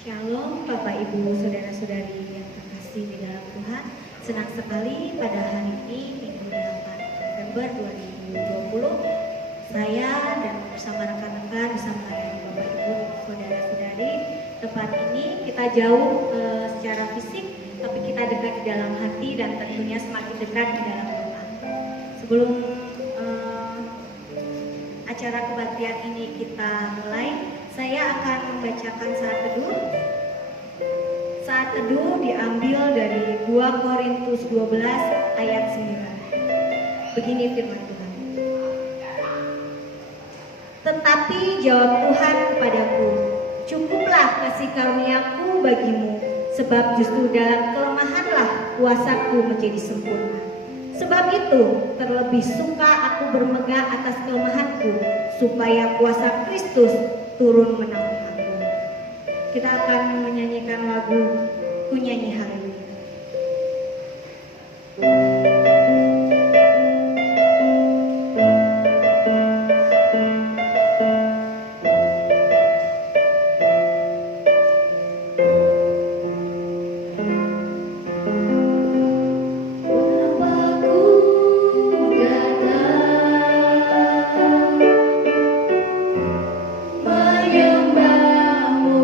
Shalom Bapak Ibu Saudara-saudari yang terkasih di dalam Tuhan. Senang sekali pada hari ini Minggu 8 November 2020 saya dan bersama rekan-rekan bisa melayani Bapak Ibu Saudara-saudari. Tempat ini kita jauh secara fisik, tapi kita dekat di dalam hati dan tentunya semakin dekat di dalam doa. Sebelum acara kebaktian ini kita mulai, saya akan membacakan saat teduh. Saat teduh diambil dari 2 Korintus 12 ayat 9. Begini firman Tuhan. Tetapi jawab Tuhan kepadaku, cukuplah kasih karuniaku bagimu, sebab justru dalam kelemahanlah kuasaku menjadi sempurna. Sebab itu terlebih suka aku bermegah atas kelemahanku, supaya kuasa Kristus turun menaungi aku. Kita akan menyanyikan lagu Ku Nyanyi Haleluya. Menyembahmu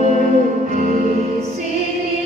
di sini.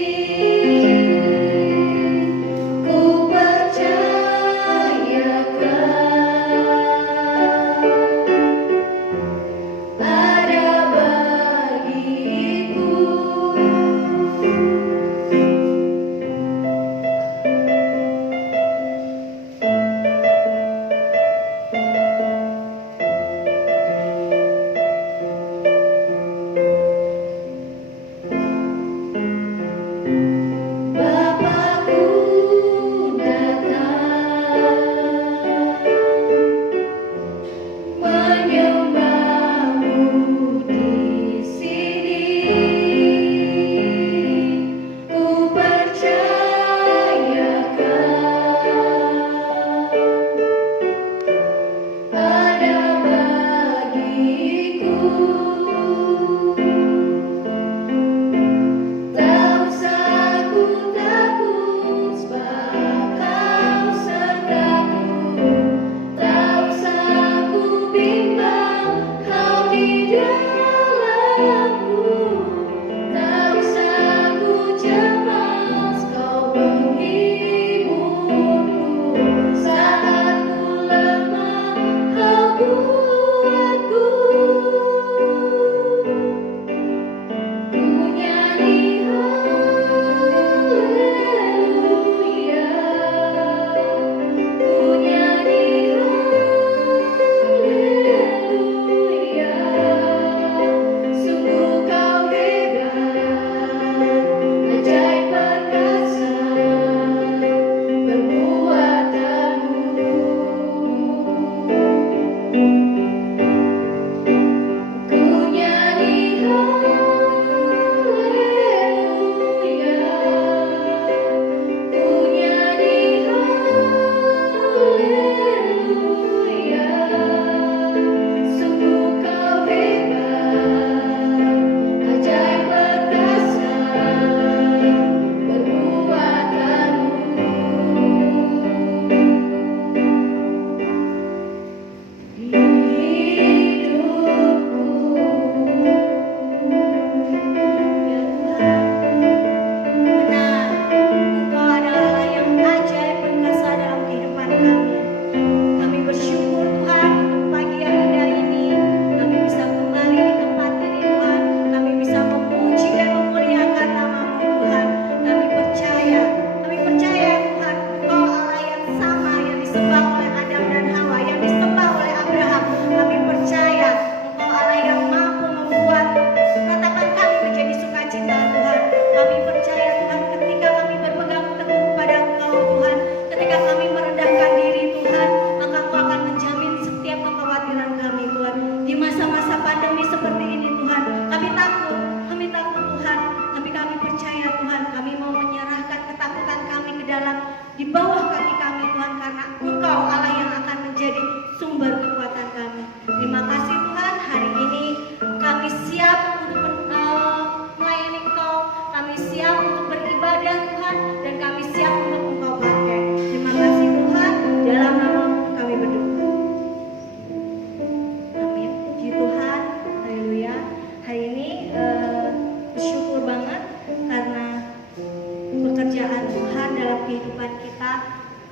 kehidupan kita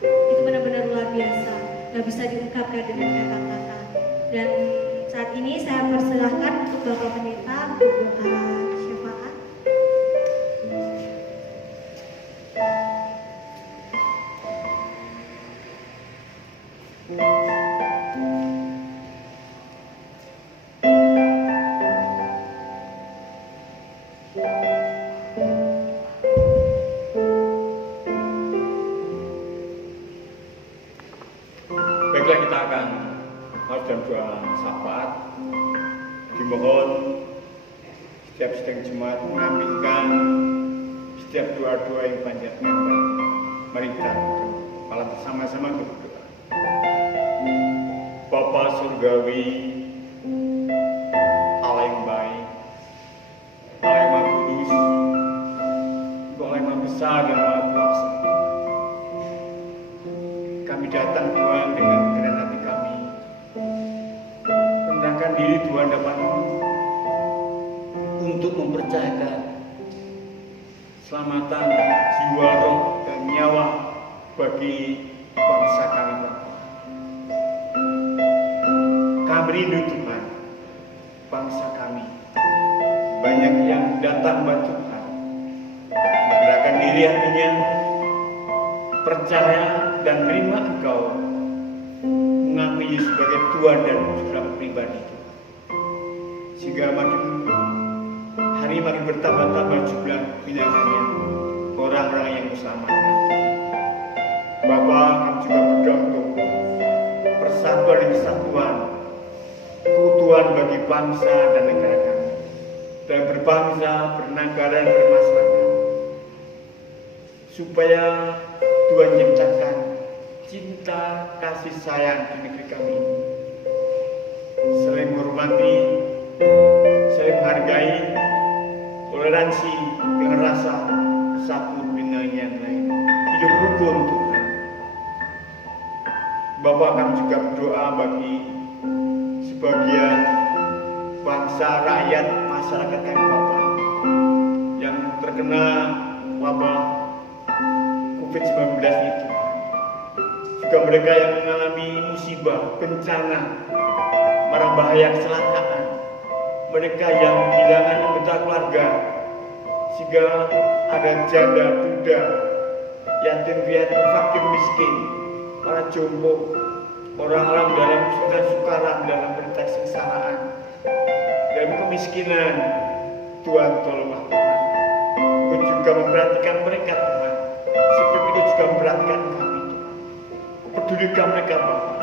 itu benar-benar luar biasa, nggak bisa diungkapkan dengan kata-kata. Dan saat ini saya persilahkan untuk Bapak Pendeta berdoa syafaat. Baiklah, kita akan melakukan doa syafaat. Dimohon setiap sedang jemaat mengaminkan setiap doa-doa yang panjatkan. Mari kita kepala bersama-sama berdoa. Bapa Surgawi, Allah yang baik, Allah yang Maha Kudus, Allah yang Maha Besar dan Maha Kuasa. Kami datang Tuhan dengan kerendahan hati kami, rendahkan diri Tuhan depan-Mu untuk mempercayakan keselamatan jiwa, roh, dan nyawa bagi bangsa kami, Bapa. Kami rindu Tuhan, bangsa kami banyak yang datang bantu Tuhan, merendahkan diri hatinya, percaya dan terima Engkau, mengakui Yesus sebagai Tuhan dan Juru pribadi, sehingga hari makin bertambah-tambah jumlah bilangannya orang-orang yang diselamatkan. Bapa, kami juga berdoa untuk persatuan dan kesatuan, keutuhan bagi bangsa dan negara kami, dan berbangsa, bernegara dan bermasyarakat, supaya Tuhan ciptakan cinta, kasih sayang di negeri kami ini, saling menghormati, saling menghargai, toleransi dengan rasa satu dengan yang lain, hidup rukun Tuhan. Bapak, kami juga berdoa bagi sebagian bangsa, rakyat, masyarakat kami Bapak yang terkena wabah COVID-19 itu, juga mereka yang mengalami musibah, bencana, marah bahaya, kecelakaan, mereka yang kehilangan anggota keluarga, sehingga ada janda, duda, yatim piatu, fakir miskin, para jompo, orang-orang dalam kesulitan sukaran, dalam berita sengsaraan, dalam kemiskinan. Tuhan tolonglah Tuhan. Kau juga memperhatikan mereka Tuhan, seperti itu juga memperhatikan kami Tuhan. Pedulikan mereka Bapa,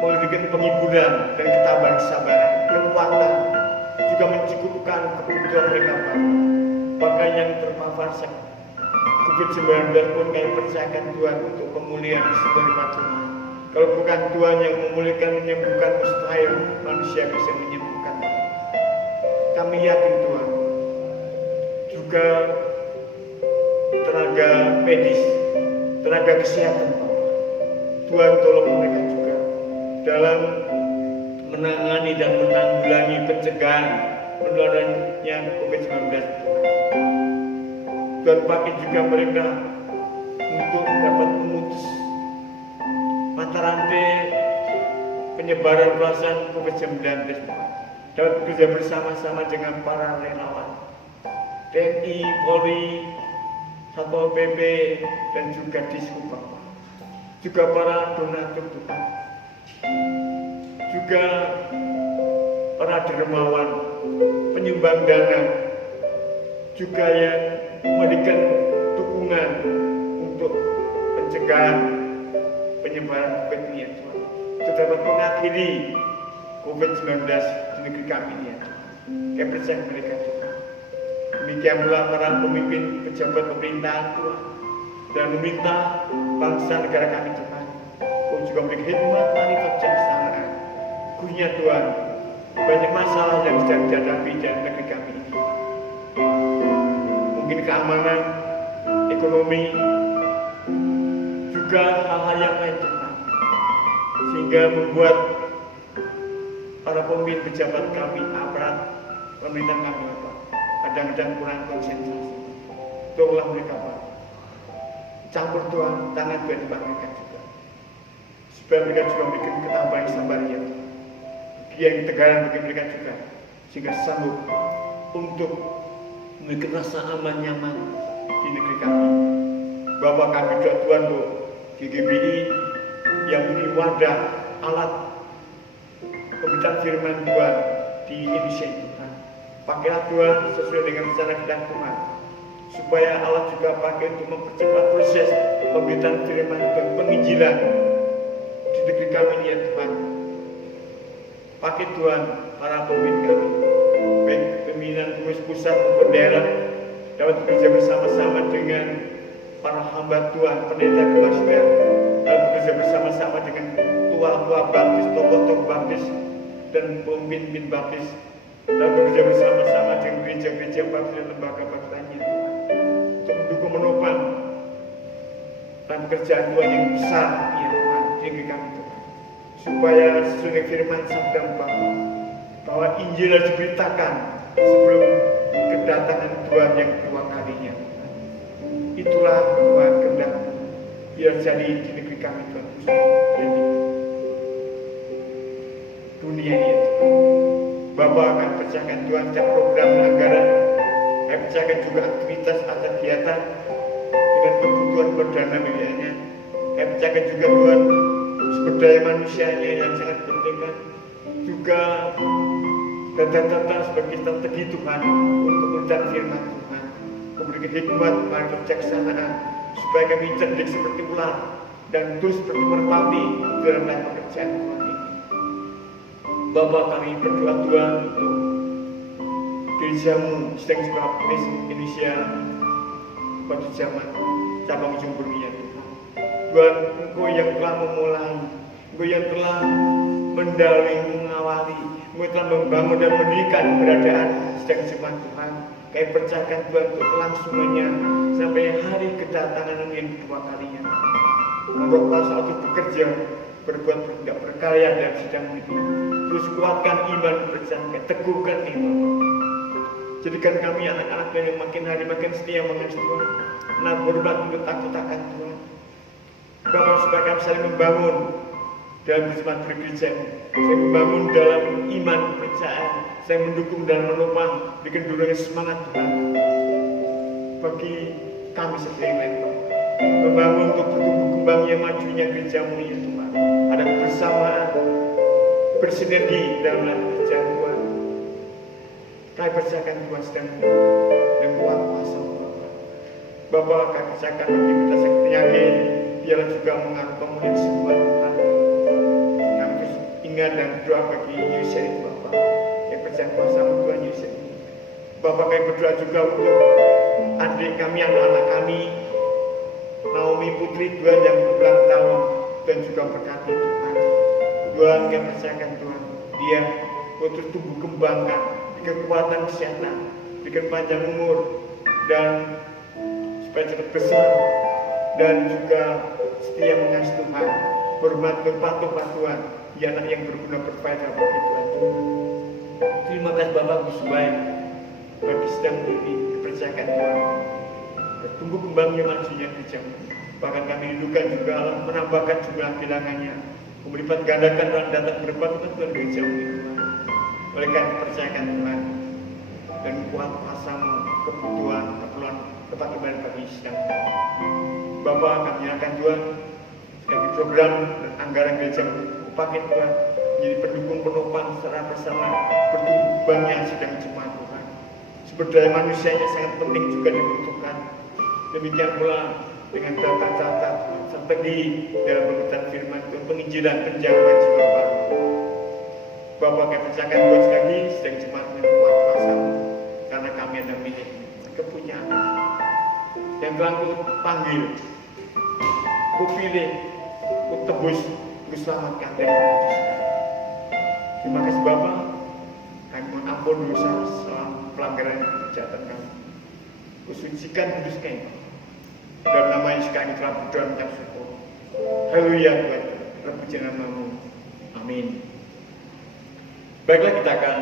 memberikan penghiburan dan ketabahan, kesabaran, kekuatan, juga mencukupkan kebutuhan mereka Bapa. Bahkan yang terpapar COVID-19 pun kami percayakan Tuhan untuk pemulihan sebenarnya Tuhan. Kalau bukan Tuhan yang memulihkan, menyembuhkan, mustahil manusia bisa menyembuhkan. Kami yakin Tuhan, juga tenaga medis, tenaga kesehatan Bapak, Tuhan tolong mereka juga dalam menangani dan menanggulangi pencegahan penularannya COVID-19. Tuhan pakai juga mereka untuk dapat memutus mata rantai penyebaran perasaan COVID-19, dapat bekerja bersama-sama dengan para relawan TNI, Polri, Satpol PP, dan juga Dishub, juga para donatur Tuhan, juga para dermawan, penyumbang dana, juga yang memberikan dukungan untuk pencegahan penyebaran COVID-19 ya Tuhan, untuk dapat mengakhiri COVID-19 di negeri kami ini ya Tuhan. Kami percaya mereka Tuhan. Demikian pula para pemimpin pejabat pemerintahan Tuhan, dan meminta bangsa negara kami Tuhan, Kau juga memberi hikmat, manifat, kebijaksanaan. Gurunya Tuhan, banyak masalah yang sedang dihadapi di negeri kami ini. Mungkin keamanan, ekonomi, juga hal-hal yang lain Tuhan, sehingga membuat para pemimpin pejabat kami, aparat pemerintah kami Bapak, kadang-kadang kurang konsentrasi. Tolonglah mereka Pak, campur Tuhan, tangan Tuhan di mereka juga. Supaya mereka juga memberikan ketabahan sabar ya Tuhan. Yang tegaran bagi mereka juga, sehingga sanggup untuk memberikan rasa aman nyaman di negeri kami. Bapak kami doa Tuhan untuk GGBI yang ini wadah alat pemberitaan firman Tuhan di Indonesia Tuhan. Pakailah Tuhan sesuai dengan rencana kehendak Tuhan, supaya Allah juga pakai untuk mempercepat proses pemberitaan firman Tuhan, penginjilan di negeri kami ini ya Tuhan. Pakai Tuhan para pemimpin kami, baik pimpinan pengurus pusat maupun daerah, dapat bekerja bersama-sama dengan para hamba Tuhan, pendeta kemasyian, dapat bekerja bersama-sama dengan tua-tua baptis, tokoh-tokoh baptis, dan pemimpin baptis, dapat bekerja bersama-sama dengan gereja-gereja baptis dan lembaga baptisnya, untuk mendukung menopang dalam pekerjaan Tuhan yang besar, ya Tuhan, di negeri kami Tuhan. Supaya sesuai firman sabda Bapa, bahwa Injil harus diberitakan sebelum kedatangan Tuhan yang kedua kalinya. Itulah Tuhan kehendak biar jadi di negeri kami Tuhan, jadi dunia ini Tuhan. Bapa akan percayakan Tuhan setiap program dan anggaran, akan percayakan juga aktivitas atau kegiatan dengan kebutuhan perdana miliarnya. Akan percayakan juga Tuhan sumber daya manusianya yang sangat penting kan, juga data-data sebagai strategi Tuhan untuk mencatat firman Tuhan, memberikan hikmat, kebijaksanaan, supaya kami cerdik seperti ular dan terus seperti merpati dalam pekerjaan Tuhan ini. Bapak kami berdoa Tuhan untuk gerejamu sedang juga Indonesia pada zaman cabang Ujung Dunia Tuhan. Tuhan, Engkau yang telah memulai, Engkau yang telah mendalui, mengawali, Engkau telah membangun dan mendirikan keberadaan sedang zaman Tuhan. Kami percayakan Tuhan untuk kelangsungannya sampai hari kedatangan yang kedua kalinya. Roh kuasa untuk bekerja, berbuat bertindak berkarya dan sedang ini. Terus kuatkan iman, percaya, teguhkan iman. Jadikan kami anak-anak yang makin hari makin setia mengasihi Tuhan, anak berbuat untuk takut akan Tuhan. Bapak, supaya kami saling membangun dalam kehidupan bergereja, saling membangun dalam iman, kepercayaan, saling mendukung dan menopang, bikin dorongan semangat Tuhan bagi kami sendiri lain Bapak. Membangun untuk bertumbuh kembangnya majunya gerejamu ya Tuhan. Ada kebersamaan, bersinergi dalam kerjaan Tuhan. Kami percayakan Tuhan sedang dan kuat kuasa Bapak. Kami percayakan bagi kita sakit penyakit, biarlah juga mengaku pemulihan sembuhan Tuhan. Kami terus ingat dan berdoa bagi Yusuf itu Bapak, yang percaya kuasa Tuhan Yusuf ini. Bapak, kami berdoa juga untuk adik kami, anak-anak kami, Naomi Putri Tuhan yang berulang tahun, dan juga berkati Tuhan. Tuhan, kami percayakan Tuhan, dia terus tumbuh kembangkan, kekuatan kesehatan, berikan panjang umur, dan supaya cepat besar, dan juga setia mengasihi Tuhan, hormat dan patuh Tuhan, dia anak yang berguna berfaedah bagi Tuhan. Terima kasih Bapak Gusbaik bagi sedang ini dipercayakan Tuhan, bertumbuh kembangnya majunya gerejamu. Bahkan kami rindukan juga Allah menambahkan jumlah bilangannya, melipat gandakan dan datang berbuat Tuhan gerejamu Tuhan. Oleh karena dipercayakan Tuhan dan kuat kuasamu, kebutuhan, keperluan tempat ibadah bagi sedang. Bapak kami nyatakan Tuhan sebagai program dan anggaran gereja pakai Tuhan menjadi pendukung penopang secara bersama bertumbuhnya sedang jemaat Tuhan. Sumber daya manusianya sangat penting juga dibutuhkan. Demikian pula dengan data-data strategi dalam pemberitaan firman Tuhan, penginjilan, penjangkauan jiwa baru. Bapak kami percayakan Tuhan sekali sedang jemaat yang kuat kuasamu, karena kami ada milik kepunyaan yang telah Ku panggil, Ku pilih, Ku tebus, Ku selamatkan dan Ku kuduskan. Terima kasih Bapak, kami mohon ampun dosa selama pelanggaran kejahatan kami. Ku sucikan, kuduskan dalam nama Yesus kami telah berdoa mengucap syukur. Haleluya Tuhan, terpuji namamu. Amin. Baiklah, kita akan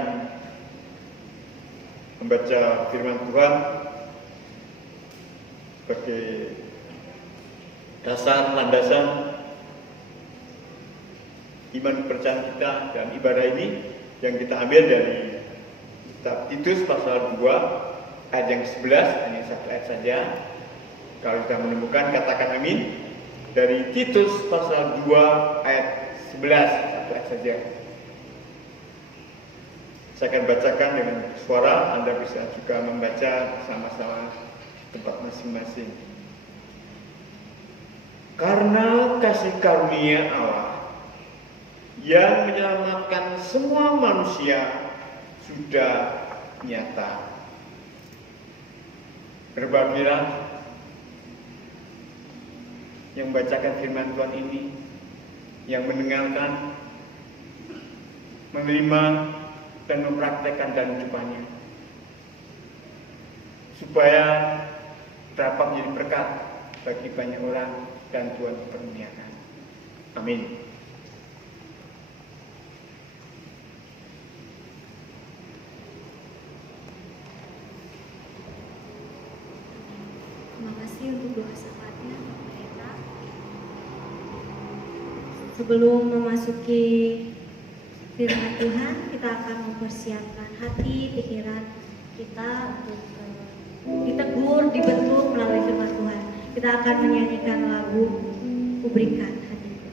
membaca firman Tuhan sebagai dasar landasan iman kepercayaan kita dalam ibadah ini yang kita ambil dari kitab Titus pasal 2 ayat yang 11, hanya satu ayat saja. Kalau kita menemukan, katakan amin. Dari Titus pasal 2 ayat 11, satu ayat saja. Saya akan bacakan dengan suara, Anda bisa juga membaca bersama-sama tempat masing-masing. Karena kasih karunia Allah yang menyelamatkan semua manusia sudah nyata. Berbahagialah yang membacakan firman Tuhan ini, yang mendengarkan, menerima, dan mempraktekkan dalam hidupnya, supaya dapat menjadi berkat bagi banyak orang dan Tuhan dipermuliakan. Amin. Terima kasih untuk doa syafaatnya, Pak Pendeta. Sebelum memasuki firman Tuhan, kita akan mempersiapkan hati, pikiran kita untuk ditegur, dibentuk melalui firman Tuhan. Kita akan menyanyikan lagu Kuberikan Hatiku.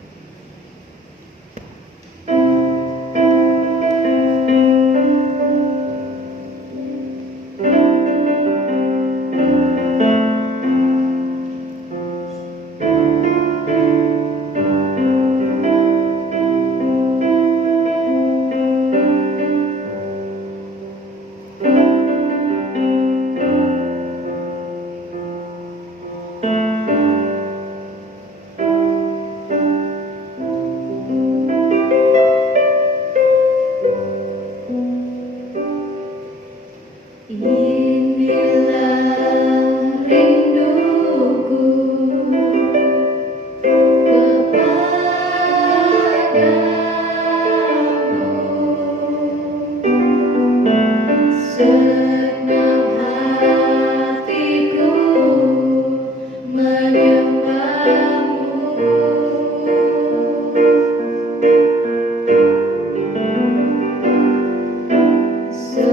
Seluruh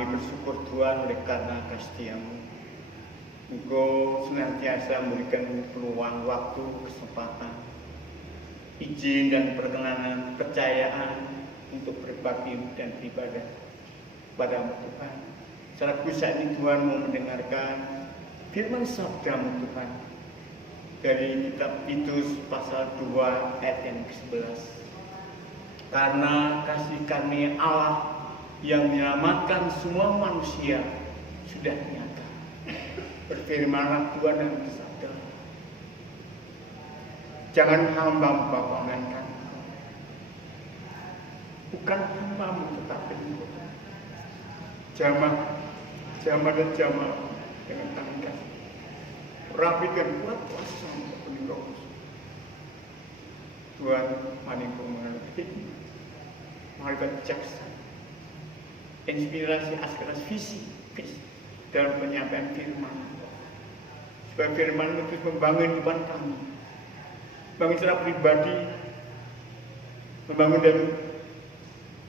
Kami bersyukur Tuhan oleh karena kasih-Mu. Engkau senantiasa memberikan peluang, waktu, kesempatan, izin dan perkenanan, percayaan untuk berbakti dan beribadah padamu Tuhan. Secara khusus ini Tuhan mau mendengarkan firman sabda-Mu Tuhan dari kitab Titus pasal 2 ayat yang ke-11. Karena kasih karunia Allah yang menyelamatkan semua manusia sudah nyata. Berfirmanlah Tuhan dan bersabda, jangan hamba-Mu melainkan Engkau. Bukan hamba-Mu tetapi Engkau. Jamah dan jamah dengan tangan kasih. Rapi dan kuat kuasa untuk penuh Roh Kudus. Tuhan maningku mengenai hikmah, mengenai bijaksana, inspirasi, aspirasi, visi dalam penyampaian firman. Supaya firman itu membangun kehidupan kami, membangun secara pribadi, membangun dalam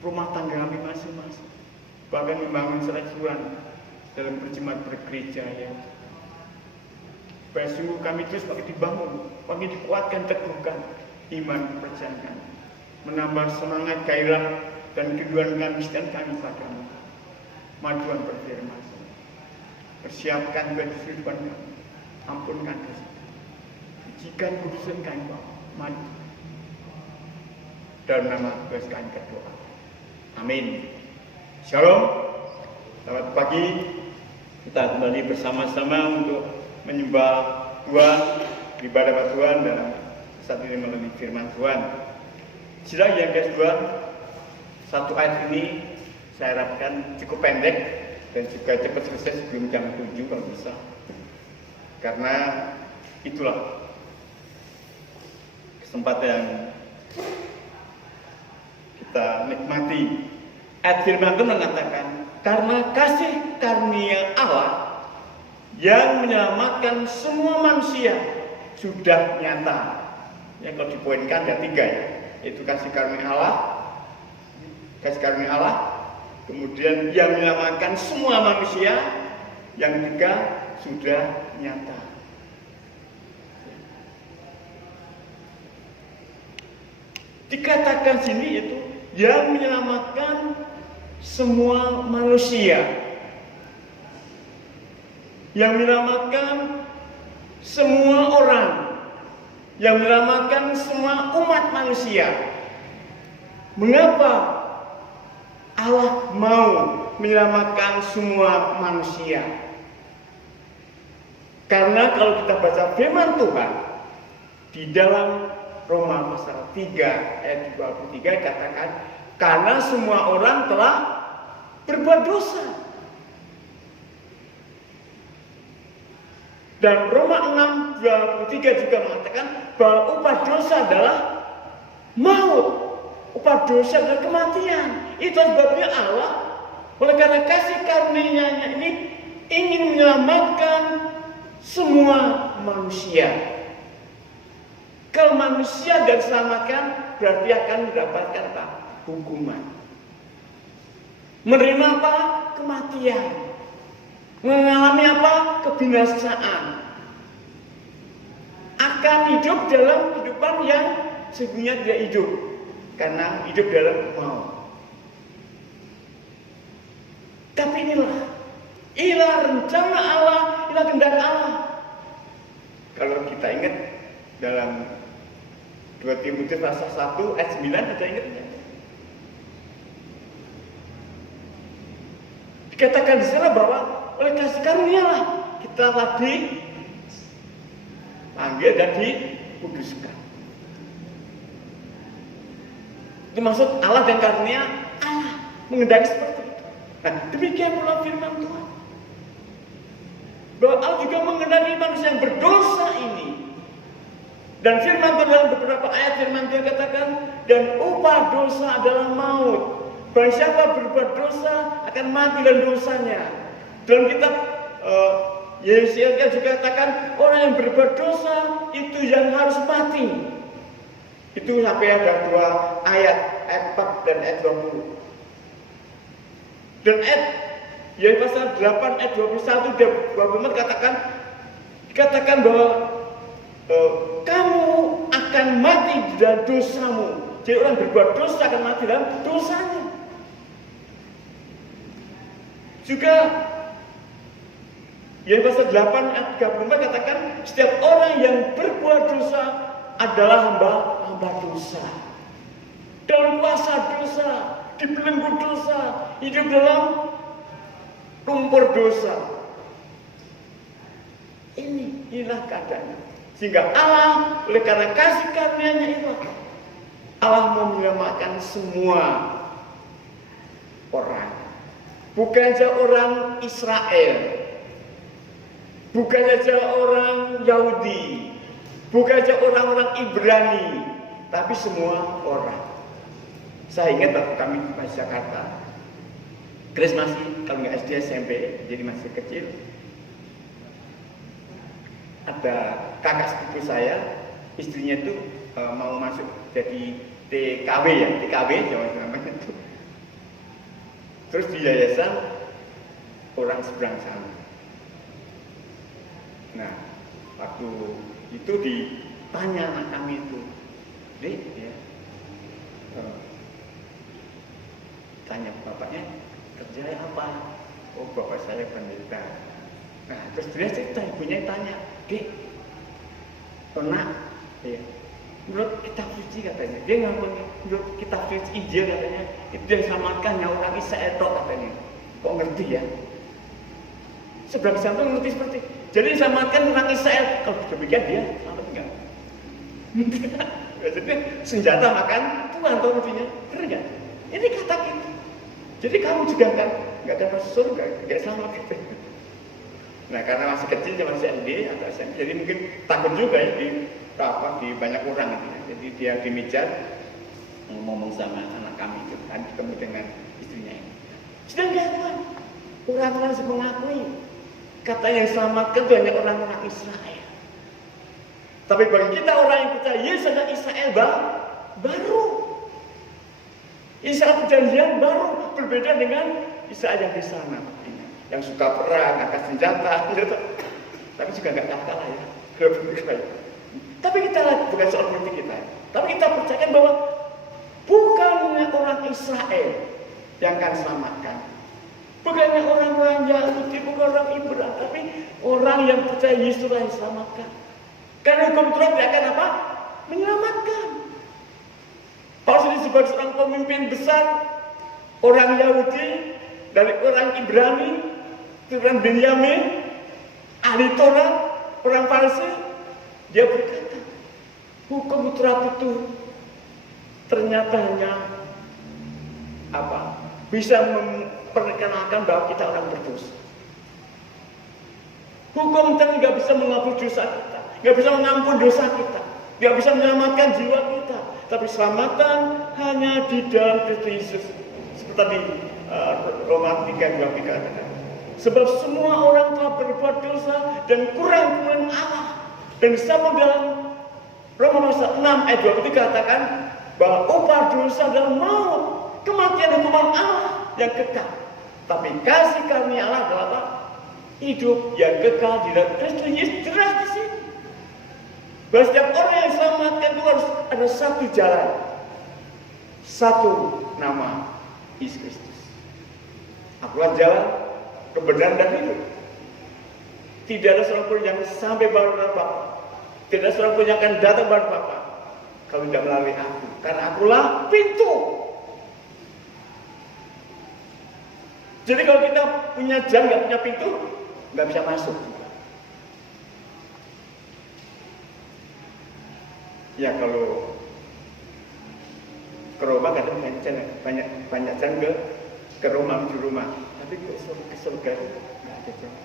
rumah tangga kami masing-masing, bahkan membangun secara keseluruhan dalam perjemaat bergereja ya. Supaya sungguh kami terus makin dibangun, makin dikuatkan, teguhkan iman kepercayaan kami, menambah semangat, gairah dan kedudukan kami dan kami padamu. Majuan berfirman, persiapkan bagi kehidupan kami, ampunkan dosa, sucikan kudusan kami, maju dalam nama Tuhan kami berdoa. Amin. Shalom. Selamat pagi. Kita kembali bersama-sama untuk menyembah Tuhan, beribadah kepada Tuhan dan saat ini melalui firman Tuhan. Sidang yang kedua, satu ayat ini saya harapkan cukup pendek dan juga cepat selesai sebelum jam 7 kalau bisa. Karena itulah kesempatan yang kita nikmati. Ayat firman itu mengatakan, karena kasih karunia Allah yang menyelamatkan semua manusia sudah nyata. Yang kalau dipoinkan ada 3 ya, yaitu kasih karunia Allah, kemudian yang menyelamatkan semua manusia, yang 3 sudah nyata. Dikatakan sini itu yang menyelamatkan semua manusia, yang menyelamatkan semua orang, yang menyelamatkan semua umat manusia. Mengapa Allah mau menyelamatkan semua manusia? Karena kalau kita baca firman Tuhan di dalam Roma pasal 3 ayat 23 katakan, karena semua orang telah berbuat dosa. Dan Roma 6:23 juga mengatakan bahwa upah dosa adalah maut. Upah dosa adalah kematian. Itu sebabnya Allah oleh karena kasih karunia-Nya ini ingin menyelamatkan semua manusia. Kalau manusia tidak diselamatkan, berarti akan mendapatkan apa? Hukuman. Menerima apa? Kematian. Mengalami apa? Kebinasaan. Akan hidup dalam kehidupan yang sesungguhnya tidak hidup, karena hidup dalam maut. Tapi inilah rencana Allah, inilah kehendak Allah. Kalau kita ingat dalam 2 Timotius pasal 1 ayat 9 ada ingatnya. Dikatakan di sana bahwa oleh kasih karunia lah kita telah dipanggil dan dikuduskan. Itu maksud Allah dan karunia Allah mengendaki seperti itu. Nah, demikian pula firman Tuhan. Bahwa Allah juga mengendaki manusia yang berdosa ini. Dan firman Tuhan dalam beberapa ayat firman Tuhan katakan, dan upah dosa adalah maut. Barang siapa berbuat dosa akan mati dalam dosanya. Dalam kitab Yesaya juga katakan orang yang berbuat dosa itu yang harus mati. Itu sampai ada 2 ayat 4 dan ayat 20. Dan ayat Yohanes pasal 8 ayat 21 dan 24 dikatakan bahwa kamu akan mati di dalam dosamu. Jadi orang berbuat dosa akan mati dalam dosanya. Juga Yohanes pasal 8 ayat 34 katakan setiap orang yang berbuat dosa adalah hamba dosa. Dalam kuasa dosa, dibelenggu dosa, hidup dalam lumpur dosa. Inilah keadaannya. Sehingga Allah, oleh karena kasih karunia-Nya itu, Allah mau menyelamatkan semua orang. Bukan saja orang Israel, bukan saja orang Yahudi, bukan saja orang-orang Ibrani, tapi semua orang. Saya ingat waktu kami di Jakarta, Chris masih, kalau nggak SD SMP, jadi masih kecil. Ada kakak sepupu saya, istrinya itu mau masuk jadi TKW ya, TKW namanya itu. Terus di yayasan orang seberang sana. Nah, waktu itu ditanya anak kami itu, Dek, ya, tanya bapaknya kerja apa? Oh, bapak saya pendeta. Nah, terus dia cerita, ibunya tanya, Dek, pernah, ya, menurut kitab suci katanya, dia ngapain? Menurut kitab suci Injil katanya, itu yang selamatkan yang orang Israel katanya. Kok ngerti ya? Seberang sana tuh ngerti seperti, jadi diselamatkan orang Israel. Kalau demikian dia selamat enggak? Jadi senjata makan Tuhan tahu artinya, benar nggak? Ini kata kita. Jadi kamu juga nggak akan masuk surga, nggak selamat gitu. Nah, karena masih kecil, masih SD atau SMP, jadi mungkin takut juga ya di banyak orang gitu ya. Jadi dia di meja ngomong sama anak kami itu kan, ketemu dengan istrinya ini. Sudah nggak Tuhan? Orang-orang mengakui kata yang selamatkan itu hanya orang-orang Israel. Tapi bagi kita orang yang percaya Yesus adalah Israel baru. Israel perjanjian baru, berbeda dengan Israel yang di sana, yang suka perang, angkat senjata, tapi juga nggak kalah ya. Tapi kita bukan soal politik kita, tapi kita percaya bahwa bukan orang Israel yang akan selamatkan, bukannya orang-orang Yahudi, bukan orang Ibrani, tapi orang yang percaya Yesus yang selamatkan. Karena hukum Taurat dia akan apa? Menyelamatkan. Paulus ini sebagai seorang pemimpin besar orang Yahudi dari orang Ibrani, orang Benyamin, ahli Taurat, orang Farisi, dia berkata, hukum Taurat itu ternyata hanya apa? Bisa memperkenalkan bahwa kita orang berdosa. Hukum Taurat nggak bisa menghapus dosa kita, nggak bisa mengampun dosa kita, nggak bisa menyelamatkan jiwa kita. Tapi selamatan hanya di dalam Kristus Yesus. Seperti Roma 3:23 katakan. Sebab semua orang telah berbuat dosa dan kurang kemuliaan Allah. Dan sama dalam Roma 6 ayat 23 katakan bahwa upah dosa adalah maut, kematian hukuman Allah yang kekal. Tapi kasih karunia Allah adalah apa? Hidup yang kekal di dalam Kristus Yesus. Jelas di sini. Bahwa setiap orang yang diselamatkan itu harus ada satu jalan, satu nama, Yesus Kristus. Akulah jalan, kebenaran dan hidup. Tidak ada seorang pun yang sampai baru Bapa. Tidak ada seorang pun yang akan datang baru Bapa kalau tidak melalui aku. Karena akulah pintu. Jadi kalau kita punya jalan, nggak punya pintu, nggak bisa masuk. Ya kalau ke Roma kadang banyak jalan ke Roma, menuju rumah. Tapi ke surga nggak ada jalan.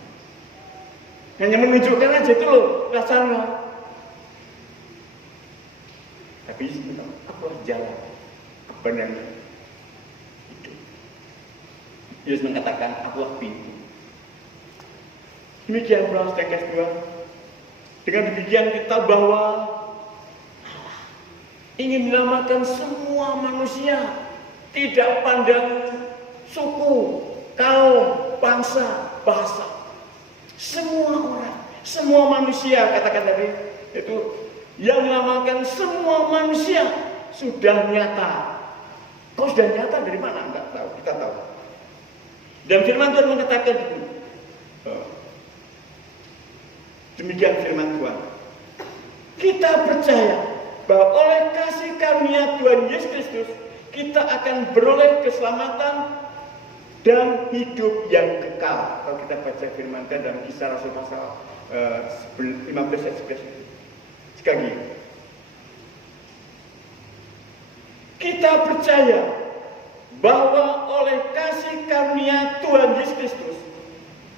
Hanya menunjukkan aja itu loh rasanya. Tapi aku jalan kebenaran itu. Yesus mengatakan akulah pintu. Demikian Paulus dan kedua. Dengan demikian kita bahwa ingin menyelamatkan semua manusia, tidak pandang suku, kaum, bangsa, bahasa. Semua orang, semua manusia, katakan tadi, itu yang mengamalkan semua manusia sudah nyata. Kok sudah nyata dari mana? Enggak tahu, kita tahu. Dan firman Tuhan mengatakan demikian firman Tuhan. Kita percaya bahwa oleh kasih karunia Tuhan Yesus Kristus kita akan beroleh keselamatan dan hidup yang kekal. Kalau kita baca firman Tuhan dalam Kisah Rasul pasal 15 ayat 11. Sekali lagi. Kita percaya bahwa oleh kasih karunia Tuhan Yesus Kristus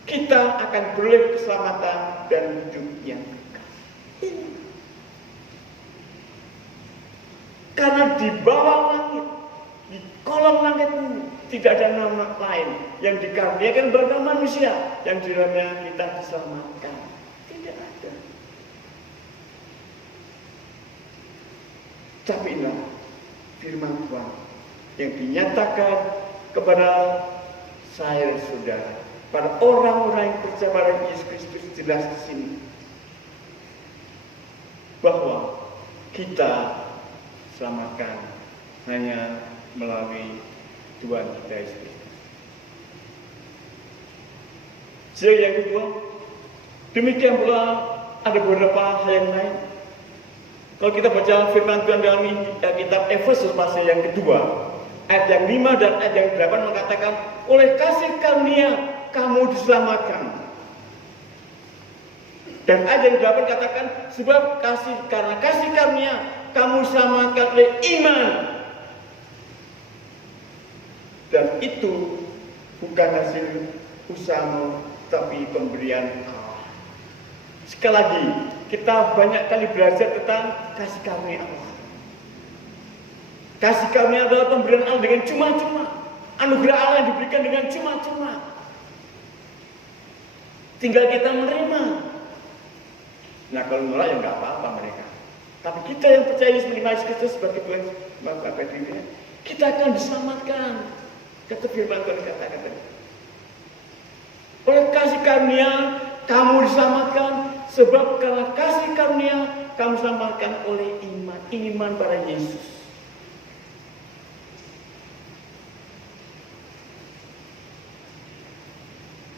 kita akan beroleh keselamatan dan hidup yang kekal. Ini. Karena di bawah langit, di kolong langit ini tidak ada nama lain yang dikaruniakan bagi manusia yang di dalamnya kita diselamatkan. Tidak ada. Tapi inilah firman Tuhan yang dinyatakan kepada saya dan saudara, pada orang-orang yang percaya pada Yesus Kristus, jelas di sini bahwa kita selamatkan hanya melalui Tuhan kita Yesus Kristus. Yang kedua, demikian pula ada beberapa hal yang lain. Kalau kita baca firman Tuhan dalam kitab Efesus pasal yang kedua, ayat yang 5 dan ayat yang 8 mengatakan, oleh kasih karunia kamu diselamatkan. Dan ayat yang 8 katakan, sebab karena kasih karunia kamu diselamatkan oleh iman. Dan itu bukan hasil usahamu, tapi pemberian Allah. Sekali lagi, kita banyak kali belajar tentang kasih karunia Allah. Kasih karunia adalah pemberian Allah dengan cuma-cuma. Anugerah Allah yang diberikan dengan cuma-cuma. Tinggal kita menerima. Nah kalau menolak ya nggak apa-apa mereka. Tapi kita yang percaya menerima Yesus Kristus sebagai Tuhan, maka dirinya, kita akan diselamatkan. Kata firman Tuhan katakan tadi. Oleh kasih karunia kamu diselamatkan, sebab karena kasih karunia kamu diselamatkan oleh iman pada Yesus.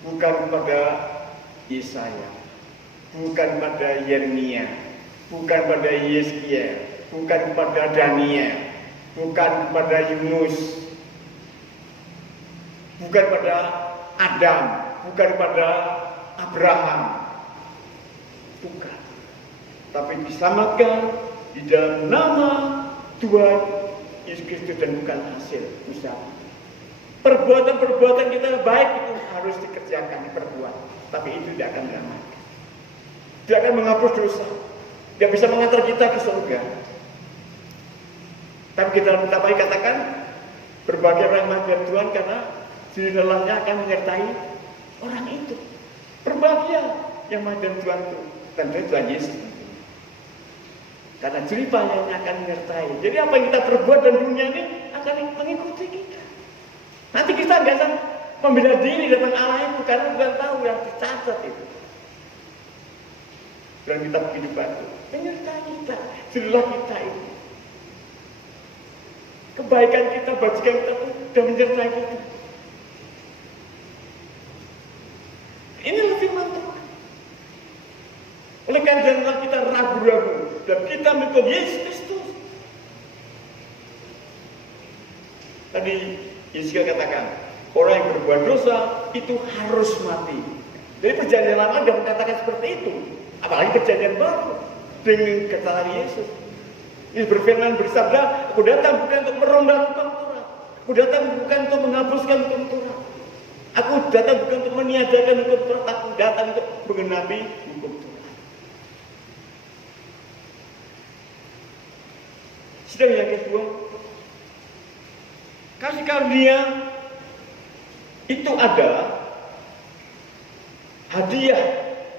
Bukan pada Yesaya, bukan pada Yeremia, bukan pada Yeskiel, bukan pada Daniel, bukan pada Yunus, bukan pada Adam, bukan pada Abraham, bukan. Tapi diselamatkan di dalam nama Tuhan Yesus Kristus dan bukan hasil usaha. Perbuatan-perbuatan kita baik itu harus dikerjakan, diperbuat. Tapi itu tidak akan menyelamatkan. Tidak akan menghapus dosa. Tidak bisa mengantar kita ke surga. Tapi kita minta baik katakan, berbagai rahmat dari Tuhan karena diri lelahnya akan menyertai orang itu. Berbahagia yang dari Tuhan itu. Tentu Tuhan Yesus. Karena jerih payahnya akan menyertai. Jadi apa yang kita perbuat dan dunia ini akan mengikuti kita. Nanti kita nggak akan membela diri depan Allah itu karena Tuhan tahu yang dicatat itu. Dan kita kehidupan itu menyertai kita, jerilah kita ini. Kebaikan kita, bajikan kita itu sudah menyertai kita. Inilah firman Tuhan. Oleh karena kita ragu-ragu dan kita mengikut Yesus Kristus. Tadi Yesus katakan, orang yang berbuat dosa itu harus mati. Jadi perjanjian lama sudah mengatakan seperti itu. Apalagi perjanjian baru dengan kedatangan Yesus. Yesus berfirman bersabda, aku datang bukan untuk meronda hukum Taurat. Aku datang bukan untuk menghapuskan hukum Taurat. Aku datang bukan untuk meniadakan hukum Taurat. Aku datang untuk menggenapi hukum Taurat. Sudah yang kedua, kasih karunia itu adalah hadiah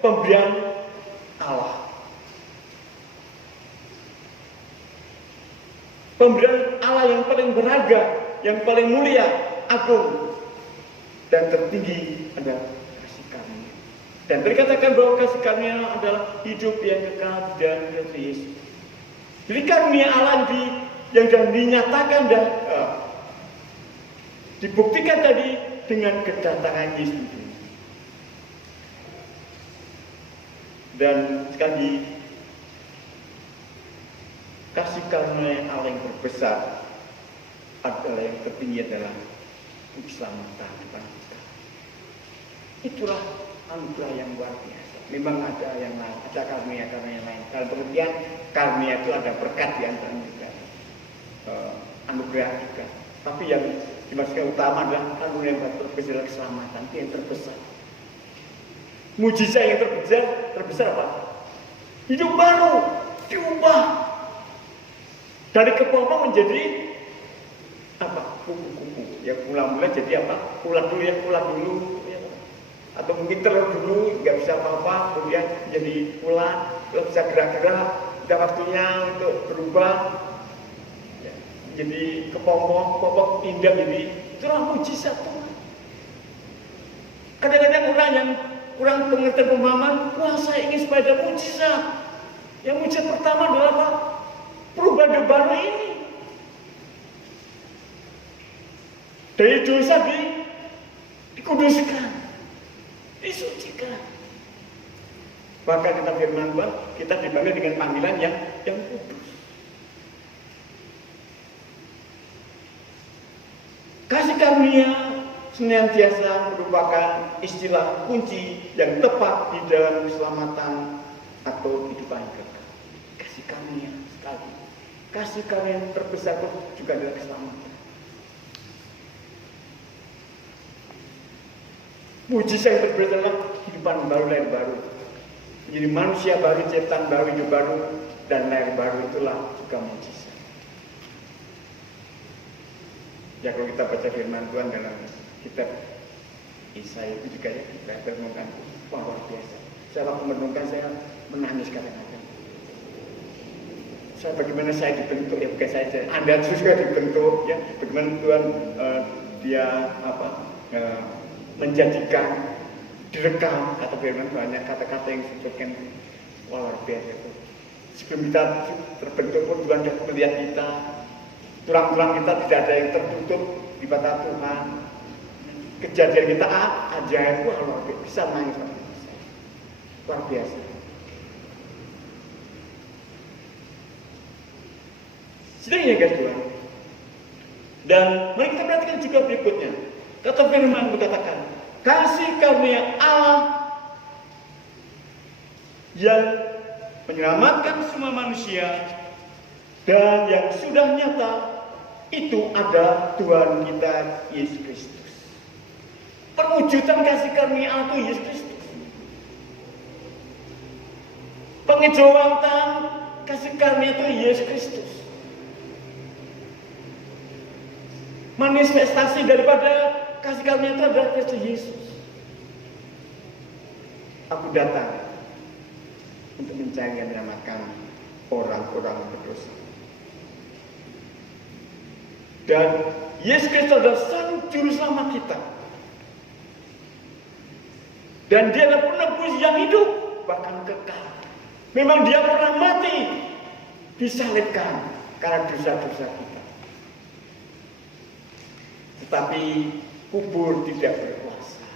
pemberian Allah. Pemberian Allah yang paling berharga, yang paling mulia, agung. dan tertinggi adalah kasih karunia. Dan dikatakan bahwa kasih karunia adalah hidup yang kekal di dalam Kristus Yesus. Jadi karunia Allah yang dinyatakan dan dibuktikan tadi dengan kedatangan Yesus. Dan sekali lagi, kasih karunia Allah yang terbesar adalah yang tertinggi adalah keselamatan bangsa. Itulah anugerah yang luar biasa. Memang ada yang lain, ada karunia yang lain. Dalam pengertian karunia itu ada berkat di antara mereka, anugerah juga. Tapi yang dimaksudkan utama adalah karunia yang terbesar, keselamatan itu yang terbesar. Mujizat yang terbesar apa? Hidup baru, diubah dari kepompong menjadi apa? Kupu-kupu. Ya mula-mula jadi apa? Ulat dulu ya. Atau mungkin telur dulu nggak bisa apa-apa, kemudian jadi ulat, lalu bisa gerak-gerak, udah waktunya untuk berubah, ya, jadi kepompong indah. Jadi itulah mujizat Tuhan. Kadang-kadang orang yang kurang pengertian pemahaman, wah saya ingin supaya ada mujizat. Yang mujizat pertama adalah apa? Perubahan baru ini. Dari dosa dikuduskan, disucikan. Bahkan kita firman Tuhan, kita dipanggil dengan panggilan yang kudus. Kasih karunia senantiasa merupakan istilah kunci yang tepat di dalam keselamatan atau kehidupan kekal. Kasih karunia sekali. Kasih karunia yang terbesar juga adalah keselamatan. Mujizat yang terbesar adalah kehidupan baru, lahir baru. Menjadi manusia baru, ciptaan baru, hidup baru, dan lahir baru itulah juga mujizat. Ya kalau kita baca firman Tuhan dalam kitab Yesaya itu juga ya, kita merenungkan, wah luar biasa. Saya waktu merenungkan saya menangis kadang-kadang. Bagaimana saya dibentuk ya, bukan saya, Anda juga dibentuk ya. Bagaimana Tuhan dia menjadikan, direkam kata firman, banyak kata-kata yang disebutkan, wah luar biasa itu. Sebelum kita terbentuk pun Tuhan sudah melihat kita, tulang-tulang kita tidak ada yang tertutup di mata Tuhan. Kejadian kita ajaib, wah luar biasa, bisa nangis luar biasa. Sedang ya guys Tuhan. Dan mari kita perhatikan juga berikutnya. Kata firman berkatakan, kasih karunia Allah yang menyelamatkan semua manusia dan yang sudah nyata itu ada Tuhan kita Yesus Kristus. Perwujudan kasih karunia Allah itu Yesus Kristus. Pengejawantan kasih karunia itu Yesus Kristus. Manifestasi daripada kasih karunia itu adalah Kristus Yesus. Aku datang untuk mencari dan menyelamatkan orang-orang berdosa. Dan Yesus Kristus adalah sang juru selamat kita. Dan dia adalah penebus yang hidup, bahkan kekal. Memang dia pernah mati, disalibkan karena dosa-dosa kita. Tetapi kubur tidak berkuasa.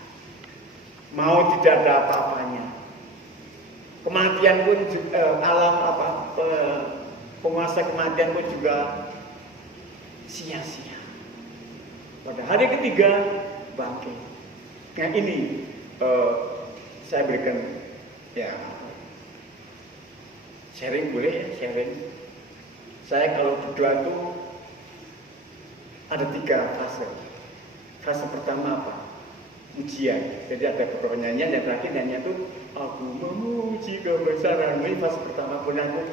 Maut tidak ada apa-apanya. Kematian pun penguasa kematian pun juga sia-sia. Pada hari ketiga bangkit. Nah ini saya berikan ya sharing, boleh ya sharing. Saya kalau berdoa itu ada 3 fase. Fase pertama apa? Ujian. Jadi ada beberapa nyanyian, yang terakhir nyanyian itu aku memuji kebesaran. Ini fase pertama, kemudian aku